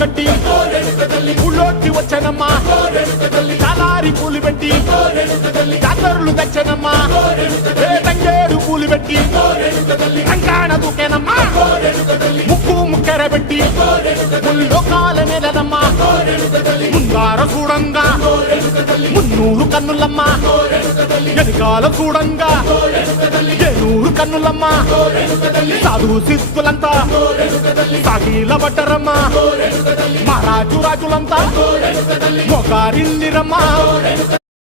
కట్టి ఊళ్ళోకి వచ్చానమ్మా చాలారి పూలు పెట్టి జాతరులు తెచ్చానమ్మా తంగేడు పూలు పెట్టి రంగాణ దూకేనమ్మా ముక్కు ముక్కెర పెట్టి ముల్లోకాల నేలనమ్మా ముందార చూడంగా మున్నూరు కన్నులమ్మా ఎనకాల చూడంగా ఏనూరు కన్నులమ్మా సాధు సిద్ధులంతా సాగిల పడ్డరమ్మా మహారాజు రాజులంతా మొగారిల్లిరమ్మా